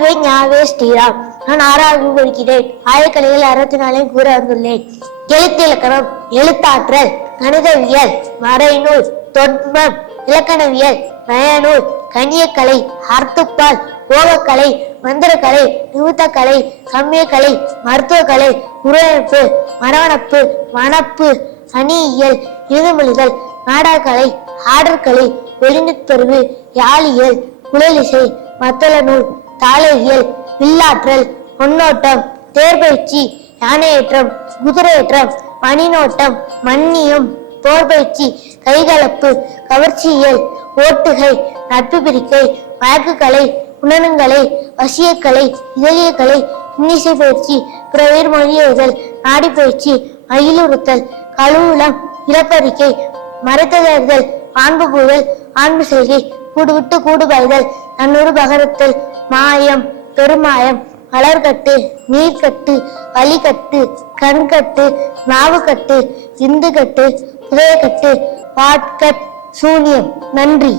ஞாவே ஸ்ரீராம். நான் ஆறாவது படிக்கிறேன் ஆயக்கலைகள் அறுபத்தி நாளையும் கூற வந்துள்ளேன். எழுத்து இலக்கணம் எழுத்தாற்றல் கணிதவியல் மறைநூல் தொன்மம் இலக்கணவியல் நயநூல் கணியக்கலை அர்த்துப்பால் ஓவக்கலை மந்திரக்கலை நிமித்தக்கலை சமயக்கலை மருத்துவக்கலை உரையமைப்பு மரவணப்பு மணப்பு அணியியல் இருமொழிகள் நாடகக்கலை ஆடற்கலை ஒளிநுட்பறிவு யாழியல் குழலிசை மத்தள நூல் தாளையியல் வில்லாற்றல் பொன்னோட்டம் தேர்பயிற்சி யானையேற்றம் குதிரையேற்றம் மணிநோட்டம் மன்னியம் போர்பயிற்சி கைகலப்பு கவர்ச்சியியல் ஓட்டுகை நட்பு பிரிக்கை மயக்குக்கலை உணனுங்கலை வசியக்கலை இதழியக்கலை இன்னிசை பயிற்சி பிறவீர் மொழியெழுதல் நாடி பயிற்சி மயிலுறுத்தல் கழுவுளம் இலப்பறிக்கை மறைத்ததல் ஆண்பு கூதல் ஆண்பு செய்கை கூடுவிட்டு கூடு பாய்தல் தன்னொரு பகரத்தில் மாயம் பெருமாயம் மலர்கட்டு நீர்க்கட்டு வலிக்கட்டு கண்கட்டு நாவுக்கட்டு இந்துக்கட்டு புதையக்கட்டு பாட்கட் சூனியம். நன்றி.